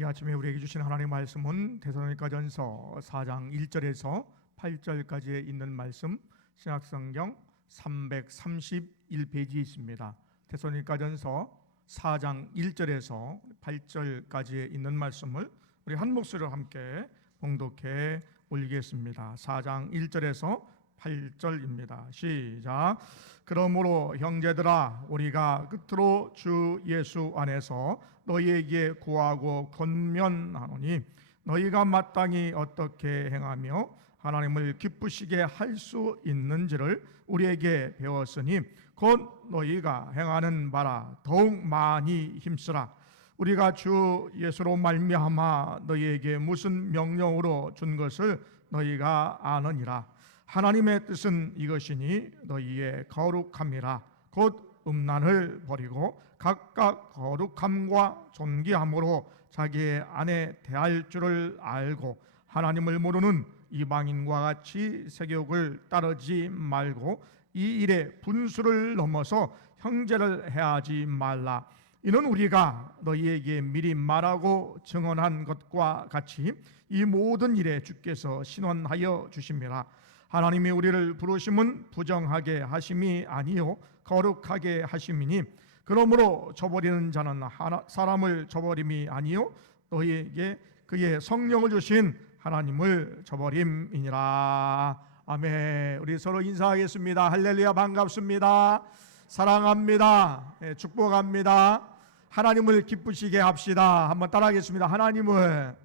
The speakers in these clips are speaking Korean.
이 아침에 우리에게 주신 하나님의 말씀은 데살로니가전서 4장 1절에서 8절까지에 있는 말씀, 신약성경 331페이지에 있습니다. 데살로니가전서 4장 1절에서 8절까지에 있는 말씀을 우리 한 목소리로 함께 봉독해 올리겠습니다. 4장 1절에서 8절입니다. 시작. 그러므로 형제들아, 우리가 끝으로 주 예수 안에서 너희에게 구하고 권면하노니 너희가 마땅히 어떻게 행하며 하나님을 기쁘시게 할 수 있는지를 우리에게 배웠으니 곧 너희가 행하는 바라 더욱 많이 힘쓰라. 우리가 주 예수로 말미암아 너희에게 무슨 명령으로 준 것을 너희가 아느니라. 하나님의 뜻은 이것이니 너희의 거룩함이라. 곧 음란을 버리고 각각 거룩함과 존귀함으로 자기의 아내 대할 줄을 알고 하나님을 모르는 이방인과 같이 세욕을 따르지 말고 이 일에 분수를 넘어서 형제를 해하지 말라. 이는 우리가 너희에게 미리 말하고 증언한 것과 같이 이 모든 일에 주께서 신원하여 주심이라. 하나님이 우리를 부르심은 부정하게 하심이 아니요 거룩하게 하심이니 그러므로 저버리는 자는 사람을 저버림이 아니요 너희에게 그의 성령을 주신 하나님을 저버림이니라. 아멘. 우리 서로 인사하겠습니다. 할렐루야. 반갑습니다. 사랑합니다. 축복합니다. 하나님을 기쁘시게 합시다. 한번 따라하겠습니다. 하나님을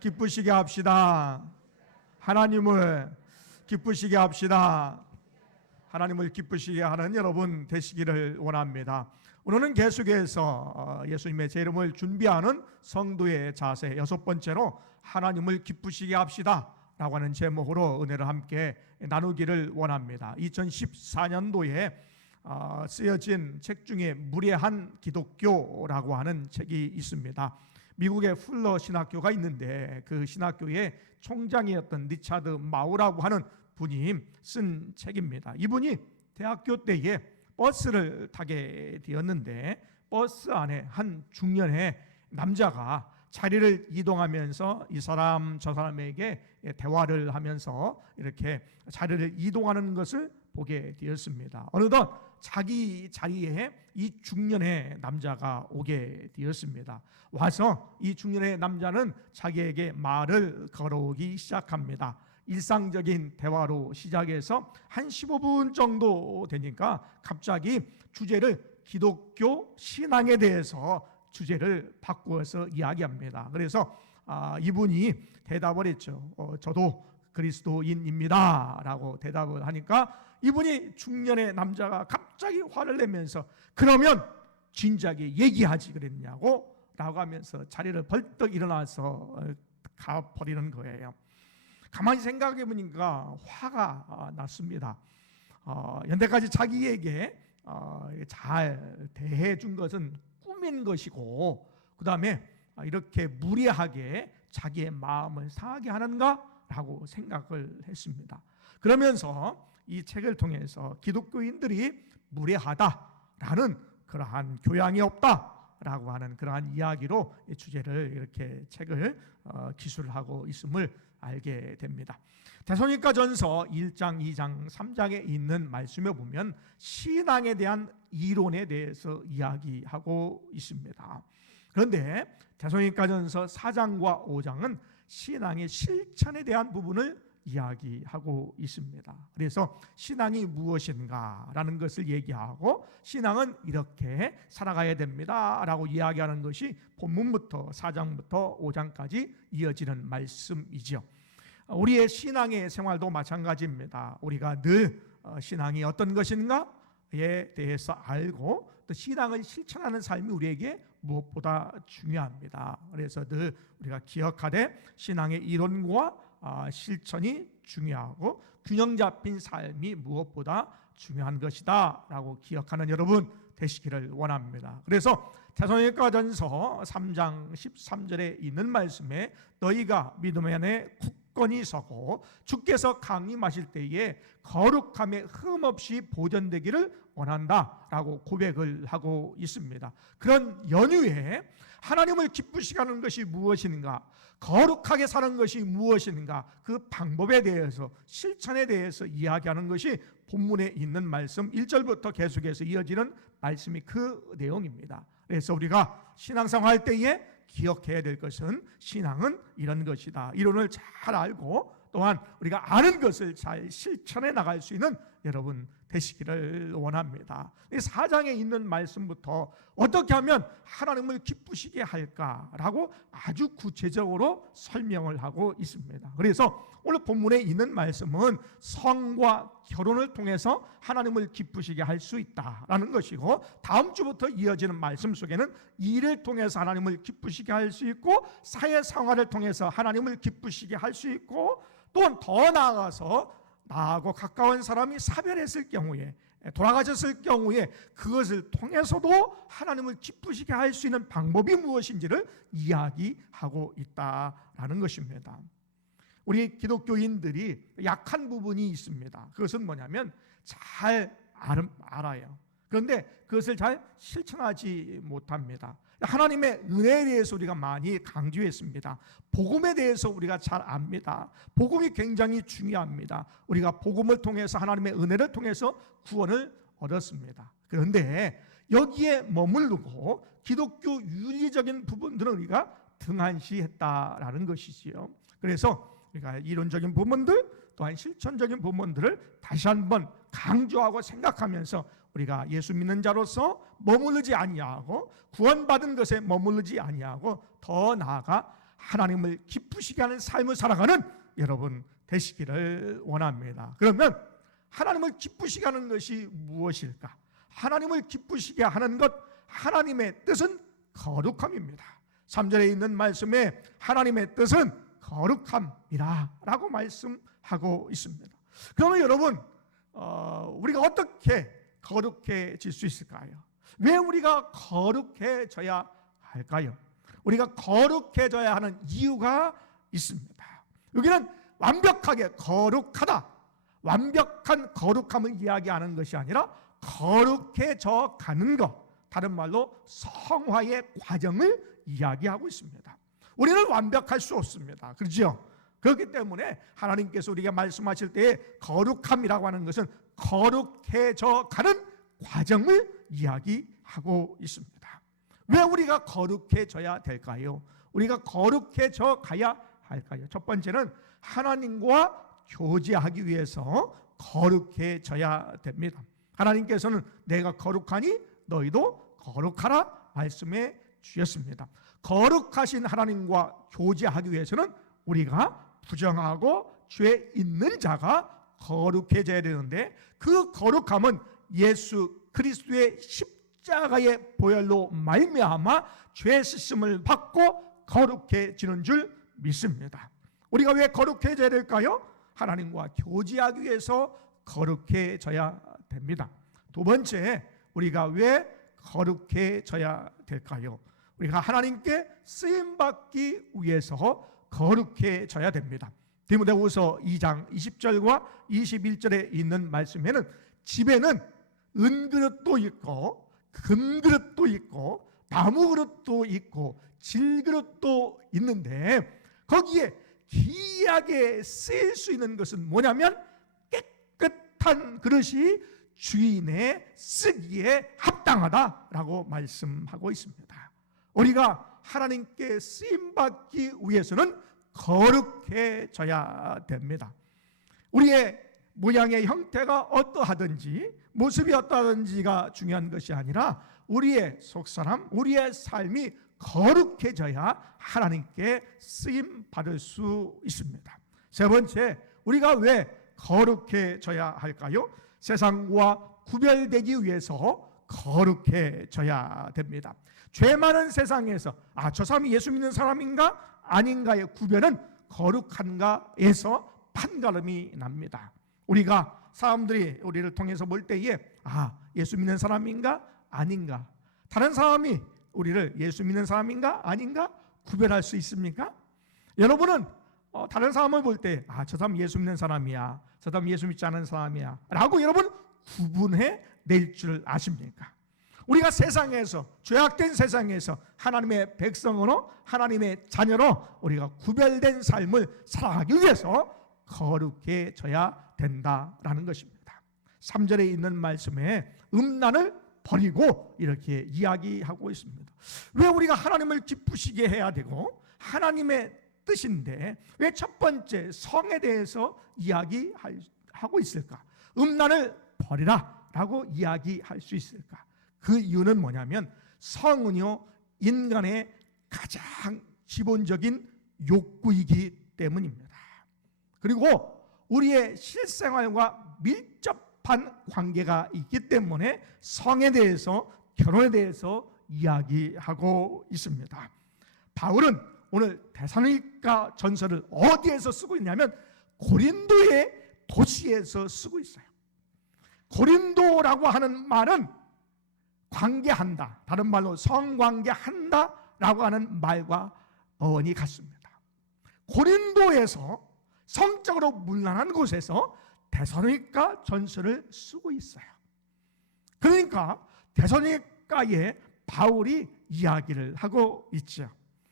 기쁘시게 합시다. 하나님을 기쁘시게 합시다. 하나님을 기쁘시게 하는 여러분 되시기를 원합니다. 오늘은 계속해서 예수님의 제 이름을 준비하는 성도의 자세 6번째로 하나님을 기쁘시게 합시다 라고 하는 제목으로 은혜를 함께 나누기를 원합니다. 2014년도에 쓰여진 책 중에 무례한 기독교라고 하는 책이 있습니다. 미국의 풀러 신학교가 있는데 그 신학교의 총장이었던 리차드 마우라고 하는 분이 쓴 책입니다. 이분이 대학교 때에 버스를 타게 되었는데 버스 안에 한 중년의 남자가 자리를 이동하면서 이 사람 저 사람에게 대화를 하면서 이렇게 자리를 이동하는 것을 보게 되었습니다. 어느덧 자기 자리에 이 중년의 남자가 오게 되었습니다. 와서 이 중년의 남자는 자기에게 말을 걸어오기 시작합니다. 일상적인 대화로 시작해서 한 15분 정도 되니까 갑자기 주제를 기독교 신앙에 대해서 주제를 바꾸어서 이야기합니다. 그래서 이분이 대답을 했죠. 저도 그리스도인입니다 라고 대답을 하니까 이분이 중년의 남자가 갑자기 화를 내면서 그러면 진작에 얘기하지 그랬냐고 라고 하면서 자리를 벌떡 일어나서 가버리는 거예요. 가만히 생각해 보니까 화가 났습니다. 연대까지 자기에게 잘 대해 준 것은 꾸민 것이고 그 다음에 이렇게 무례하게 자기의 마음을 상하게 하는가? 라고 생각을 했습니다. 그러면서 이 책을 통해서 기독교인들이 무례하다라는 그러한 교양이 없다라고 하는 그러한 이야기로 주제를 이렇게 책을 기술하고 있음을 알게 됩니다. 데살로니가전서 1장, 2장, 3장에 있는 말씀에 보면 신앙에 대한 이론에 대해서 이야기하고 있습니다. 그런데 데살로니가전서 4장과 5장은 신앙의 실천에 대한 부분을 이야기하고 있습니다. 그래서 신앙이 무엇인가라는 것을 얘기하고 신앙은 이렇게 살아가야 됩니다 라고 이야기하는 것이 본문부터 4장부터 5장까지 이어지는 말씀이죠. 우리의 신앙의 생활도 마찬가지입니다. 우리가 늘 신앙이 어떤 것인가에 대해서 알고 또 신앙을 실천하는 삶이 우리에게 무엇보다 중요합니다. 그래서 늘 우리가 기억하되 신앙의 이론과 실천이 중요하고 균형 잡힌 삶이 무엇보다 중요한 것이다 라고 기억하는 여러분 되시기를 원합니다. 그래서 데살로니가전서 3장 13절에 있는 말씀에 너희가 믿음 안에 굳건히 서고 주께서 강림하실 때에 거룩함에 흠없이 보존되기를 원한다라고 고백을 하고 있습니다. 그런 연휴에 하나님을 기쁘시게 하는 것이 무엇인가, 거룩하게 사는 것이 무엇인가, 그 방법에 대해서, 실천에 대해서 이야기하는 것이 본문에 있는 말씀 1절부터 계속해서 이어지는 말씀이 그 내용입니다. 그래서 우리가 신앙생활 할 때에 기억해야 될 것은, 신앙은 이런 것이다, 이론을 잘 알고 또한 우리가 아는 것을 잘 실천해 나갈 수 있는 여러분 되시기를 원합니다. 이 4장에 있는 말씀부터 어떻게 하면 하나님을 기쁘시게 할까라고 아주 구체적으로 설명을 하고 있습니다. 그래서 오늘 본문에 있는 말씀은 성과 결혼을 통해서 하나님을 기쁘시게 할 수 있다라는 것이고, 다음 주부터 이어지는 말씀 속에는 일을 통해서 하나님을 기쁘시게 할 수 있고, 사회생활을 통해서 하나님을 기쁘시게 할 수 있고, 또한 더 나아가서 나하고 가까운 사람이 사별했을 경우에, 돌아가셨을 경우에 그것을 통해서도 하나님을 기쁘시게 할 수 있는 방법이 무엇인지를 이야기하고 있다라는 것입니다. 우리 기독교인들이 약한 부분이 있습니다. 그것은 뭐냐면 잘 알아요. 그런데 그것을 잘 실천하지 못합니다. 하나님의 은혜에 대해서 우리가 많이 강조했습니다. 복음에 대해서 우리가 잘 압니다. 복음이 굉장히 중요합니다. 우리가 복음을 통해서, 하나님의 은혜를 통해서 구원을 얻었습니다. 그런데 여기에 머무르고 기독교 윤리적인 부분들은 우리가 등한시했다라는 것이지요. 그래서 우리가 이론적인 부분들 또한 실천적인 부분들을 다시 한번 강조하고 생각하면서 우리가 예수 믿는 자로서 머무르지 아니하고 구원받은 것에 머무르지 아니하고 더 나아가 하나님을 기쁘시게 하는 삶을 살아가는 여러분 되시기를 원합니다. 그러면 하나님을 기쁘시게 하는 것이 무엇일까? 하나님을 기쁘시게 하는 것, 하나님의 뜻은 거룩함입니다. 3절에 있는 말씀에 하나님의 뜻은 거룩함이라 라고 말씀하고 있습니다. 그러면 여러분, 우리가 어떻게 거룩해질 수 있을까요? 왜 우리가 거룩해져야 할까요? 우리가 거룩해져야 하는 이유가 있습니다. 여기는 완벽하게 거룩하다, 완벽한 거룩함을 이야기하는 것이 아니라 거룩해져 가는 것, 다른 말로 성화의 과정을 이야기하고 있습니다. 우리는 완벽할 수 없습니다. 그렇죠? 그렇기 때문에 하나님께서 우리에게 말씀하실 때에 거룩함이라고 하는 것은 거룩해져 가는 과정을 이야기하고 있습니다. 왜 우리가 거룩해져야 될까요? 우리가 거룩해져 가야 할까요? 첫 번째는 하나님과 교제하기 위해서 거룩해져야 됩니다. 하나님께서는 내가 거룩하니 너희도 거룩하라 말씀해 주셨습니다. 거룩하신 하나님과 교제하기 위해서는 우리가 부정하고 죄 있는 자가 거룩해져야 되는데, 그 거룩함은 예수 그리스도의 십자가의 보혈로 말미암아 죄 씻음을 받고 거룩해지는 줄 믿습니다. 우리가 왜 거룩해져야 될까요? 하나님과 교제하기 위해서 거룩해져야 됩니다. 두 번째, 우리가 왜 거룩해져야 될까요? 우리가 하나님께 쓰임받기 위해서 거룩해져야 됩니다. 디모데후서 2장 20절과 21절에 있는 말씀에는 집에는 은그릇도 있고 금그릇도 있고 나무그릇도 있고 질그릇도 있는데, 거기에 귀하게 쓰일 수 있는 것은 뭐냐면 깨끗한 그릇이 주인의 쓰기에 합당하다라고 말씀하고 있습니다. 우리가 하나님께 쓰임받기 위해서는 거룩해져야 됩니다. 우리의 모양의 형태가 어떠하든지 모습이 어떠하든지가 중요한 것이 아니라 우리의 속사람, 우리의 삶이 거룩해져야 하나님께 쓰임받을 수 있습니다. 세 번째, 우리가 왜 거룩해져야 할까요? 세상과 구별되기 위해서 거룩해져야 됩니다. 죄 많은 세상에서 저 사람이 예수 믿는 사람인가 아닌가의 구별은 거룩한가에서 판가름이 납니다. 우리가 사람들이 우리를 통해서 볼 때에 예수 믿는 사람인가 아닌가, 다른 사람이 우리를 예수 믿는 사람인가 아닌가 구별할 수 있습니까? 여러분은 다른 사람을 볼 때 저 사람 예수 믿는 사람이야, 저 사람 예수 믿지 않은 사람이야 라고 여러분 구분해 낼 줄 아십니까? 우리가 세상에서, 죄악된 세상에서 하나님의 백성으로, 하나님의 자녀로 우리가 구별된 삶을 살아가기 위해서 거룩해져야 된다라는 것입니다. 3절에 있는 말씀에 음란을 버리고 이렇게 이야기하고 있습니다. 왜 우리가 하나님을 기쁘시게 해야 되고 하나님의 뜻인데 왜 첫 번째 성에 대해서 이야기하고 있을까? 음란을 버리라 라고 이야기할 수 있을까? 그 이유는 뭐냐면 성은요 인간의 가장 기본적인 욕구이기 때문입니다. 그리고 우리의 실생활과 밀접한 관계가 있기 때문에 성에 대해서, 결혼에 대해서 이야기하고 있습니다. 바울은 오늘 데살로니가 전서를 어디에서 쓰고 있냐면 고린도의 도시에서 쓰고 있어요. 고린도라고 하는 말은 관계한다, 다른 말로 성관계한다 라고 하는 말과 어원이 같습니다. 고린도에서 성적으로 문란한 곳에서 데살로니가 전서를 쓰고 있어요. 그러니까 데살로니가에 바울이 이야기를 하고 있죠.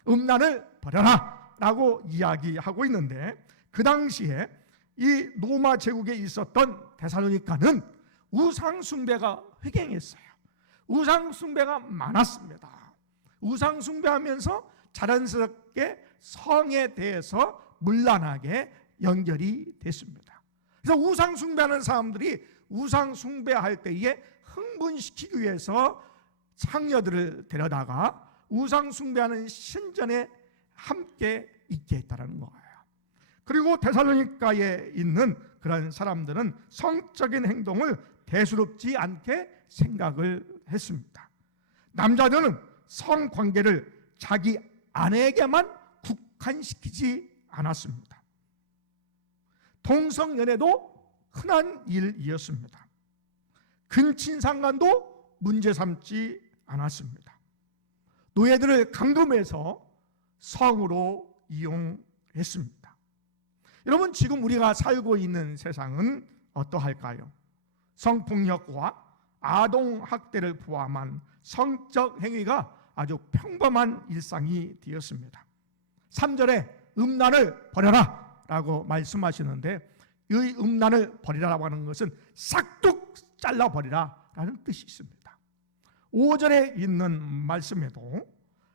음란을 버려라 라고 이야기하고 있는데 그 당시에 이 로마 제국에 있었던 데살로니가는 우상숭배가 횡행했어요. 우상숭배가 많았습니다. 우상숭배하면서 자연스럽게 성에 대해서 문란하게 연결이 됐습니다. 그래서 우상숭배하는 사람들이 우상숭배할 때에 흥분시키기 위해서 창녀들을 데려다가 우상숭배하는 신전에 함께 있게 했다는 거예요. 그리고 데살로니가에 있는 그런 사람들은 성적인 행동을 대수롭지 않게 생각을 했습니다. 남자들은 성관계를 자기 아내에게만 국한시키지 않았습니다. 동성연애도 흔한 일이었습니다. 근친상간도 문제 삼지 않았습니다. 노예들을 감금해서 성으로 이용했습니다. 여러분, 지금 우리가 살고 있는 세상은 어떠할까요? 성폭력과 아동학대를 포함한 성적 행위가 아주 평범한 일상이 되었습니다. 3절에 음란을 버려라 라고 말씀하시는데 이 음란을 버리라고 하는 것은 싹둑 잘라버리라 라는 뜻이 있습니다. 5절에 있는 말씀에도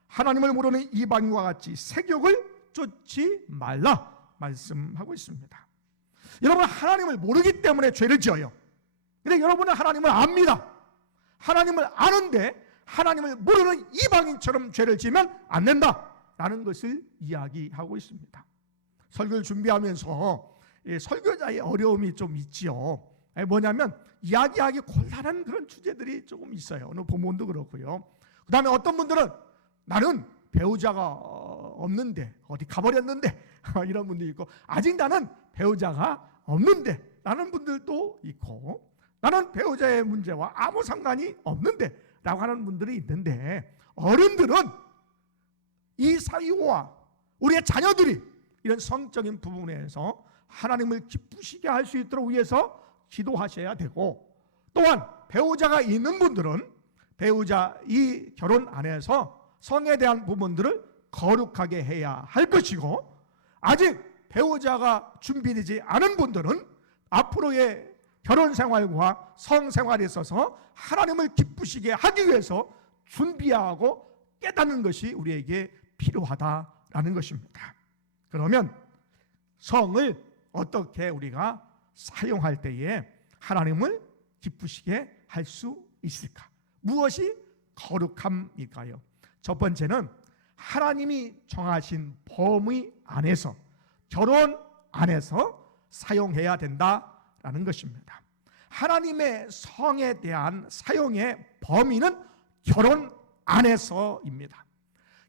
하나님을 모르는 이방인과 같이 색욕을 쫓지 말라 말씀하고 있습니다. 여러분, 하나님을 모르기 때문에 죄를 지어요. 근데 여러분은 하나님을 압니다. 하나님을 아는데 하나님을 모르는 이방인처럼 죄를 지으면 안 된다라는 것을 이야기하고 있습니다. 설교를 준비하면서 설교자의 어려움이 좀 있지요. 뭐냐면 이야기하기 곤란한 그런 주제들이 조금 있어요. 오늘 본문도 그렇고요. 그 다음에 어떤 분들은 나는 배우자가 없는데 어디 가버렸는데 이런 분도 있고, 아직 나는 배우자가 없는데 라는 분들도 있고, 나는 배우자의 문제와 아무 상관이 없는데 라고 하는 분들이 있는데, 어른들은 이 사유와 우리의 자녀들이 이런 성적인 부분에서 하나님을 기쁘시게 할 수 있도록 위해서 기도하셔야 되고, 또한 배우자가 있는 분들은 배우자 이 결혼 안에서 성에 대한 부분들을 거룩하게 해야 할 것이고, 아직 배우자가 준비되지 않은 분들은 앞으로의 결혼 생활과 성 생활에 있어서 하나님을 기쁘시게 하기 위해서 준비하고 깨닫는 것이 우리에게 필요하다라는 것입니다. 그러면 성을 어떻게 우리가 사용할 때에 하나님을 기쁘시게 할 수 있을까? 무엇이 거룩함일까요? 첫 번째는 하나님이 정하신 범위 안에서, 결혼 안에서 사용해야 된다라는 것입니다. 하나님의 성에 대한 사용의 범위는 결혼 안에서입니다.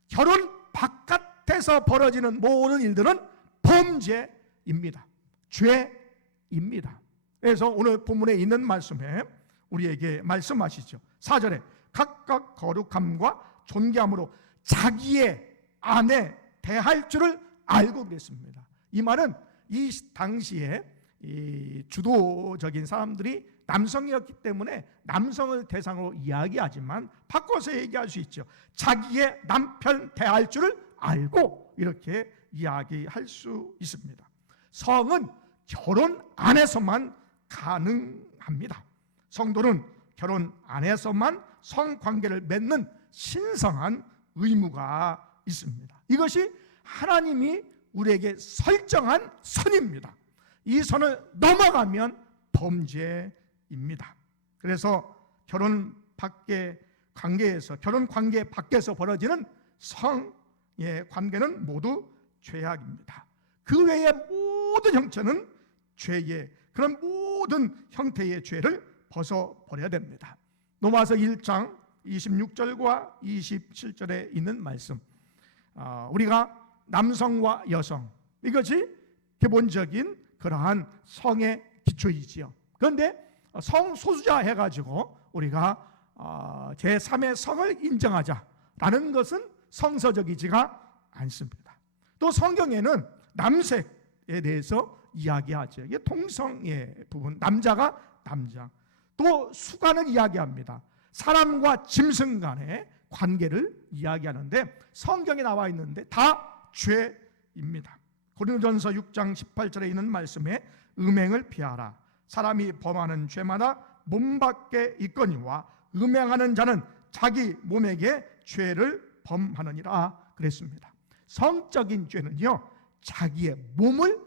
결혼 바깥에서 벌어지는 모든 일들은 범죄입니다. 죄입니다. 그래서 오늘 본문에 있는 말씀에 우리에게 말씀하시죠. 4절에 각각 거룩함과 존귀함으로 자기의 아내 대할 줄을 알고 그랬습니다. 이 말은 이 당시에 이 주도적인 사람들이 남성이었기 때문에 남성을 대상으로 이야기하지만 바꿔서 얘기할 수 있죠. 자기의 남편 대할 줄을 알고 이렇게 이야기할 수 있습니다. 성은 결혼 안에서만 가능합니다. 성도는 결혼 안에서만 성관계를 맺는 신성한 의무가 있습니다. 이것이 하나님이 우리에게 설정한 선입니다. 이 선을 넘어가면 범죄입니다. 그래서 결혼 관계 밖에서 벌어지는 성의 관계는 모두 죄악입니다. 그 외의 모든 형체는 죄의 그런 모든 형태의 죄를 벗어버려야 됩니다. 로마서 1장 26절과 27절에 있는 말씀, 우리가 남성과 여성, 이것이 기본적인 그러한 성의 기초이지요. 그런데 성소수자 해가지고 우리가 제3의 성을 인정하자라는 것은 성서적이지가 않습니다. 또 성경에는 남색에 대해서 이야기하죠. 이게 통성의 부분, 남자가 남자. 또 수간을 이야기합니다. 사람과 짐승 간의 관계를 이야기하는데 성경에 나와 있는데 다 죄입니다. 고린도전서 6장 18절에 있는 말씀에 음행을 피하라. 사람이 범하는 죄마다 몸 밖에 있거니와 음행하는 자는 자기 몸에게 죄를 범하느니라 그랬습니다. 성적인 죄는요, 자기의 몸을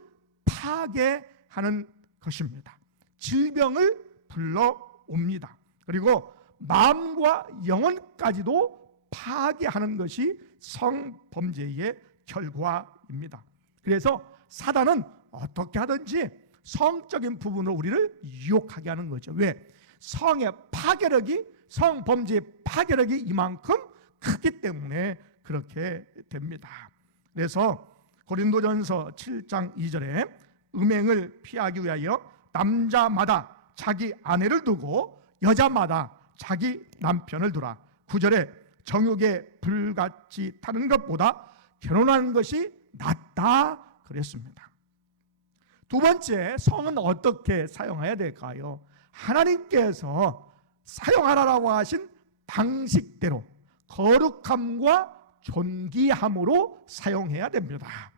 파괴하는 것입니다. 질병을 불러옵니다. 그리고 마음과 영혼까지도 파괴하는 것이 성범죄의 결과입니다. 그래서 사단은 어떻게 하든지 성적인 부분으로 우리를 유혹하게 하는 거죠. 왜? 성의 파괴력이, 성범죄의 파괴력이 이만큼 크기 때문에 그렇게 됩니다. 그래서 고린도전서 7장 2절에 음행을 피하기 위하여 남자마다 자기 아내를 두고 여자마다 자기 남편을 두라. 9절에 정욕에 불같이 타는 것보다 결혼하는 것이 낫다 그랬습니다. 두 번째, 성은 어떻게 사용해야 될까요? 하나님께서 사용하라고 하신 방식대로 거룩함과 존귀함으로 사용해야 됩니다.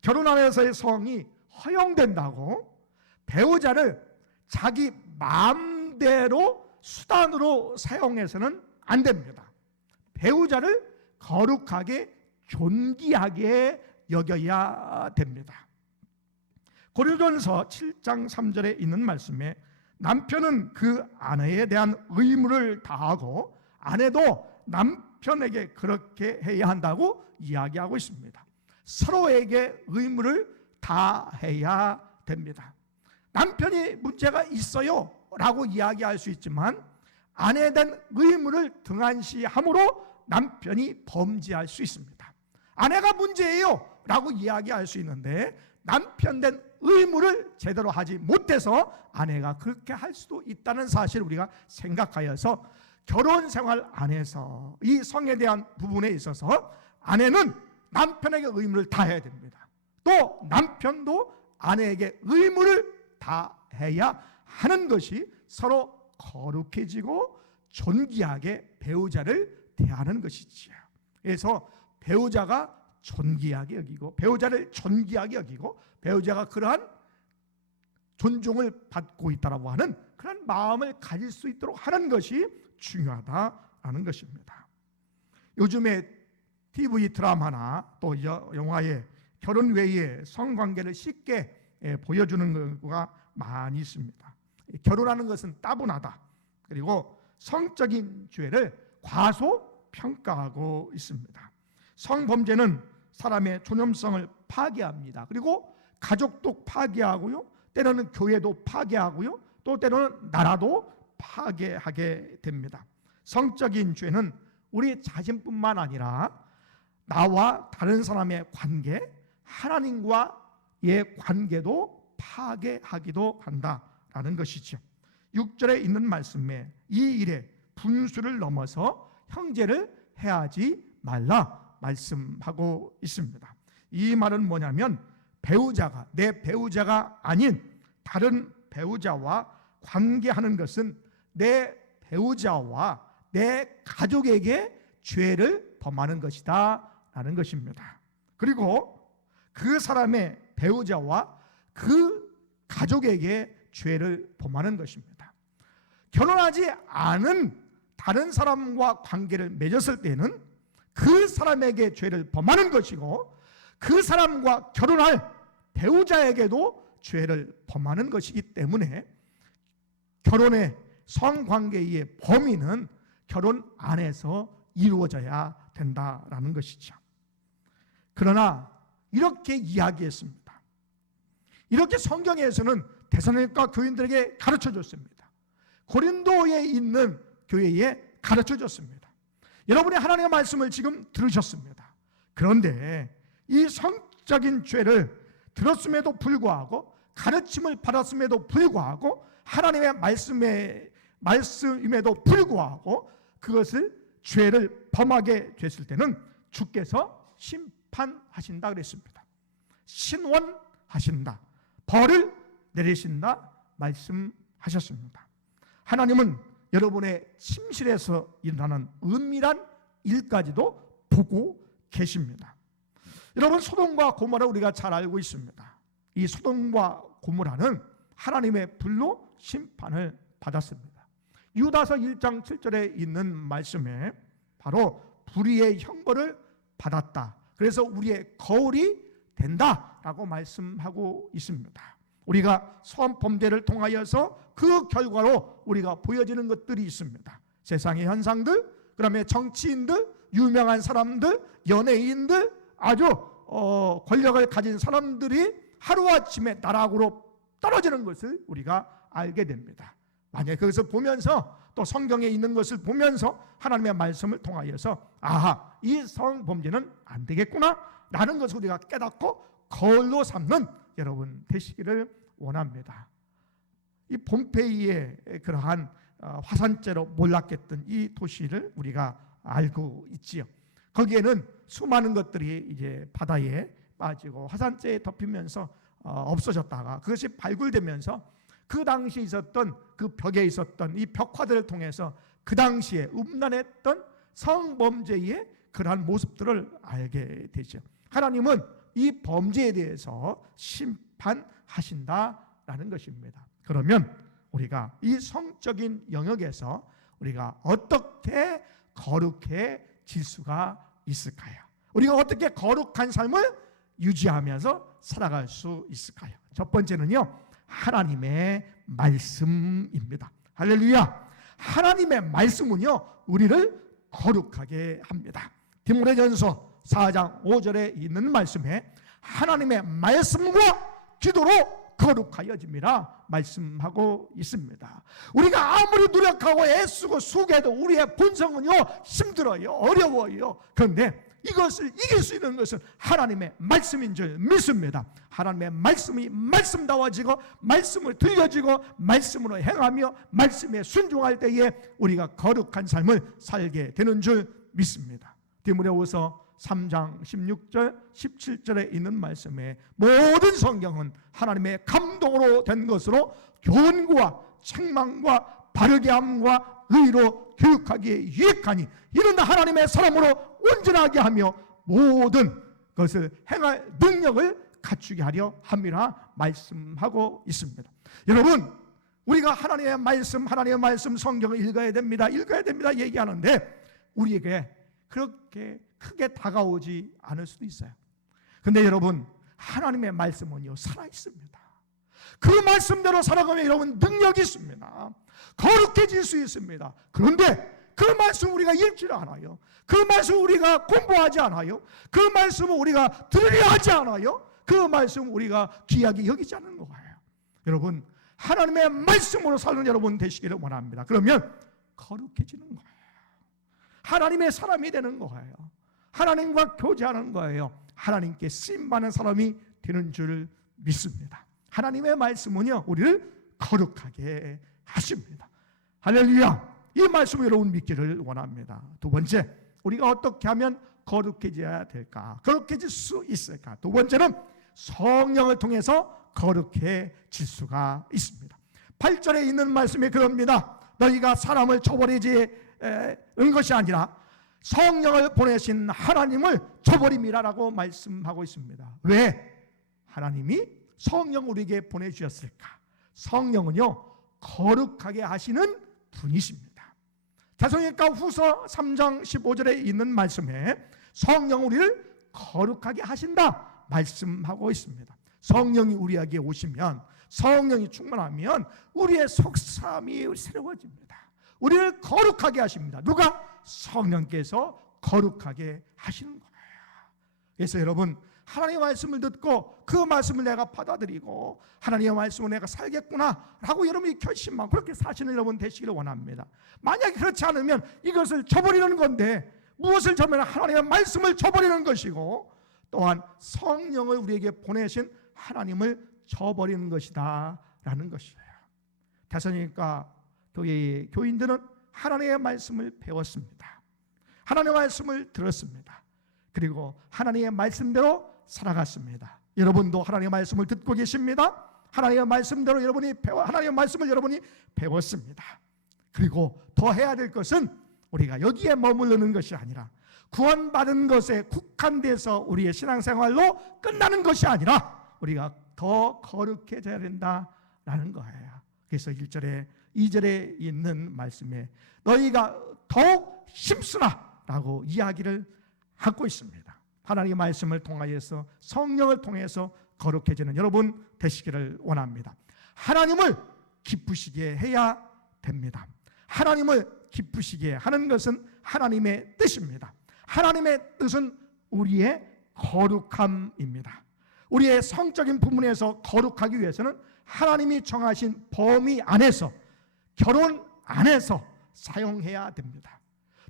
결혼 안에서의 성이 허용된다고 배우자를 자기 마음대로 수단으로 사용해서는 안 됩니다. 배우자를 거룩하게 존귀하게 여겨야 됩니다. 고린도전서 7장 3절에 있는 말씀에 남편은 그 아내에 대한 의무를 다하고 아내도 남편에게 그렇게 해야 한다고 이야기하고 있습니다. 서로에게 의무를 다해야 됩니다. 남편이 문제가 있어요 라고 이야기할 수 있지만 아내에 대한 의무를 등한시함으로 남편이 범죄할 수 있습니다. 아내가 문제예요 라고 이야기할 수 있는데 남편 된 의무를 제대로 하지 못해서 아내가 그렇게 할 수도 있다는 사실을 우리가 생각하여서 결혼 생활 안에서 이 성에 대한 부분에 있어서 아내는 남편에게 의무를 다해야 됩니다. 또 남편도 아내에게 의무를 다해야 하는 것이 서로 거룩해지고 존귀하게 배우자를 대하는 것이지요. 그래서 배우자가 존귀하게 여기고 배우자를 존귀하게 여기고 배우자가 그러한 존중을 받고 있다라고 하는 그런 마음을 가질 수 있도록 하는 것이 중요하다라는 것입니다. 요즘에 TV 드라마나 또 영화에 결혼 외에 성관계를 쉽게 보여주는 거가 많이 있습니다. 결혼하는 것은 따분하다. 그리고 성적인 죄를 과소평가하고 있습니다. 성범죄는 사람의 존엄성을 파괴합니다. 그리고 가족도 파괴하고요. 때로는 교회도 파괴하고요. 또 때로는 나라도 파괴하게 됩니다. 성적인 죄는 우리 자신뿐만 아니라 나와 다른 사람의 관계, 하나님과의 관계도 파괴하기도 한다라는 것이죠. 6절에 있는 말씀에 이 일에 분수를 넘어서 형제를 해하지 말라 말씀하고 있습니다. 이 말은 뭐냐면 배우자가 내 배우자가 아닌 다른 배우자와 관계하는 것은 내 배우자와 내 가족에게 죄를 범하는 것이다 라는 것입니다. 그리고 그 사람의 배우자와 그 가족에게 죄를 범하는 것입니다. 결혼하지 않은 다른 사람과 관계를 맺었을 때는 그 사람에게 죄를 범하는 것이고, 그 사람과 결혼할 배우자에게도 죄를 범하는 것이기 때문에 결혼의 성관계의 범위는 결혼 안에서 이루어져야 된다라는 것이죠. 그러나 이렇게 이야기했습니다. 이렇게 성경에서는 데살로니가 교인들에게 가르쳐줬습니다. 고린도에 있는 교회에 가르쳐줬습니다. 여러분이 하나님의 말씀을 지금 들으셨습니다. 그런데 이 성적인 죄를 들었음에도 불구하고, 가르침을 받았음에도 불구하고, 하나님의 말씀임에도 불구하고 그것을 죄를 범하게 됐을 때는 주께서 심판하신다 그랬습니다. 신원하신다, 벌을 내리신다 말씀하셨습니다. 하나님은 여러분의 침실에서 일어나는 은밀한 일까지도 보고 계십니다. 여러분, 소돔과 고모라 우리가 잘 알고 있습니다. 이 소돔과 고모라는 하나님의 불로 심판을 받았습니다. 유다서 1장 7절에 있는 말씀에 바로 불의의 형벌을 받았다, 그래서 우리의 거울이 된다라고 말씀하고 있습니다. 우리가 성범죄를 통하여서 그 결과로 우리가 보여지는 것들이 있습니다. 세상의 현상들, 그다음에 정치인들, 유명한 사람들, 연예인들, 아주 권력을 가진 사람들이 하루아침에 나락으로 떨어지는 것을 우리가 알게 됩니다. 만약에 그것을 보면서 또 성경에 있는 것을 보면서 하나님의 말씀을 통하여서 아하, 이 성범죄는 안 되겠구나 라는 것을 우리가 깨닫고 거울로 삼는 여러분 되시기를 원합니다. 이 폼페이의 그러한 화산재로 몰락했던 이 도시를 우리가 알고 있지요. 거기에는 수많은 것들이 이제 바다에 빠지고 화산재에 덮이면서 없어졌다가 그것이 발굴되면서 그 당시에 있었던 그 벽에 있었던 이 벽화들을 통해서 그 당시에 음란했던 성범죄의 그러한 모습들을 알게 되죠. 하나님은 이 범죄에 대해서 심판하신다라는 것입니다. 그러면 우리가 이 성적인 영역에서 우리가 어떻게 거룩해질 수가 있을까요? 우리가 어떻게 거룩한 삶을 유지하면서 살아갈 수 있을까요? 첫 번째는요, 하나님의 말씀입니다. 할렐루야! 하나님의 말씀은요, 우리를 거룩하게 합니다. 디모데전서 4장 5절에 있는 말씀에 하나님의 말씀과 기도로 거룩하여집니다 말씀하고 있습니다. 우리가 아무리 노력하고 애쓰고 수고해도 우리의 본성은요 힘들어요, 어려워요. 그런데 이것을 이길 수 있는 것은 하나님의 말씀인 줄 믿습니다. 하나님의 말씀이 말씀다워지고 말씀을 들려지고 말씀으로 행하며 말씀에 순종할 때에 우리가 거룩한 삶을 살게 되는 줄 믿습니다. 디모데후서 3장 16절 17절에 있는 말씀에 모든 성경은 하나님의 감동으로 된 것으로 교훈과 책망과 바르게 함과 의로 교육하기에 유익하니 이는 하나님의 사람으로 온전하게 하며 모든 것을 행할 능력을 갖추게 하려 함이라 말씀하고 있습니다. 여러분, 우리가 하나님의 말씀 성경을 읽어야 됩니다 얘기하는데 우리에게 그렇게 크게 다가오지 않을 수도 있어요. 근데 여러분, 하나님의 말씀은요 살아있습니다. 그 말씀대로 살아가면 여러분 능력이 있습니다. 거룩해질 수 있습니다. 그런데 그 말씀 우리가 읽지를 않아요. 그 말씀 우리가 공부하지 않아요. 그 말씀을 우리가 들으려 하지 않아요. 그 말씀 우리가 귀하게 여기지 않는 거예요. 여러분, 하나님의 말씀으로 사는 여러분 되시기를 원합니다. 그러면 거룩해지는 거예요. 하나님의 사람이 되는 거예요. 하나님과 교제하는 거예요. 하나님께 쓰임받는 사람이 되는 줄 믿습니다. 하나님의 말씀은요 우리를 거룩하게 하십니다. 할렐루야! 이 말씀을 여러분 믿기를 원합니다. 두 번째, 우리가 어떻게 하면 거룩해져야 될까? 거룩해질 수 있을까? 두 번째는 성령을 통해서 거룩해질 수가 있습니다. 8절에 있는 말씀이 그럽니다. 너희가 사람을 저버리지는 것이 아니라 성령을 보내신 하나님을 저버림이라라고 말씀하고 있습니다. 왜 하나님이 성령을 우리에게 보내주셨을까? 성령은요, 거룩하게 하시는 분이십니다. 데살로니가 후서 3장 15절에 있는 말씀에 성령 우리를 거룩하게 하신다 말씀하고 있습니다. 성령이 우리에게 오시면, 성령이 충만하면 우리의 속사함이 새로워집니다. 우리를 거룩하게 하십니다. 누가? 성령께서 거룩하게 하시는 거예요. 그래서 여러분, 하나님의 말씀을 듣고 그 말씀을 내가 받아들이고 하나님의 말씀을 내가 살겠구나 라고 여러분이 결심하고 그렇게 사시는 여러분 되시기를 원합니다. 만약에 그렇지 않으면 이것을 저버리는 건데, 무엇을 저버리면 하나님의 말씀을 저버리는 것이고 또한 성령을 우리에게 보내신 하나님을 저버리는 것이다 라는 것이에요. 데살로니가 교회의 교인들은 하나님의 말씀을 배웠습니다. 하나님의 말씀을 들었습니다. 그리고 하나님의 말씀대로 살아갔습니다. 여러분도 하나님의 말씀을 듣고 계십니다. 하나님의 말씀대로 하나님의 말씀을 여러분이 배웠습니다. 그리고 더 해야 될 것은 우리가 여기에 머무르는 것이 아니라 구원받은 것에 국한돼서 우리의 신앙생활로 끝나는 것이 아니라 우리가 더 거룩해져야 된다라는 거예요. 그래서 1절에 2절에 있는 말씀에 너희가 더욱 힘쓰라 라고 이야기를 하고 있습니다. 하나님의 말씀을 통하여서 성령을 통해서 거룩해지는 여러분 되시기를 원합니다. 하나님을 기쁘시게 해야 됩니다. 하나님을 기쁘시게 하는 것은 하나님의 뜻입니다. 하나님의 뜻은 우리의 거룩함입니다. 우리의 성적인 부분에서 거룩하기 위해서는 하나님이 정하신 범위 안에서, 결혼 안에서 사용해야 됩니다.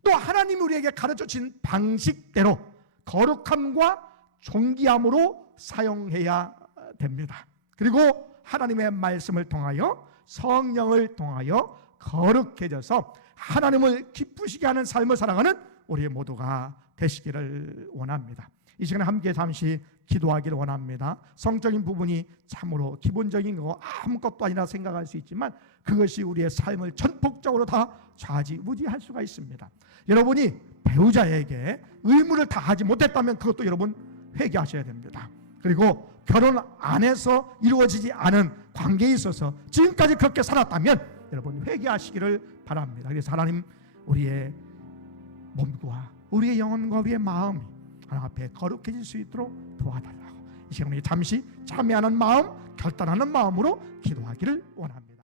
또 하나님이 우리에게 가르쳐주신 방식대로 거룩함과 존귀함으로 사용해야 됩니다. 그리고 하나님의 말씀을 통하여, 성령을 통하여 거룩해져서 하나님을 기쁘시게 하는 삶을 살아가는 우리 모두가 되시기를 원합니다. 이 시간에 함께 잠시 기도하기를 원합니다. 성적인 부분이 참으로 기본적인 거 아무것도 아니라 생각할 수 있지만 그것이 우리의 삶을 전폭적으로 다 좌지우지할 수가 있습니다. 여러분이 배우자에게 의무를 다하지 못했다면 그것도 여러분 회개하셔야 됩니다. 그리고 결혼 안에서 이루어지지 않은 관계에 있어서 지금까지 그렇게 살았다면 여러분 회개하시기를 바랍니다. 그래서 하나님, 우리의 몸과 우리의 영혼과 우리의 마음이 하나님 앞에 거룩해질 수 있도록 도와달라고 이 시간에 잠시 참여하는 마음, 결단하는 마음으로 기도하기를 원합니다.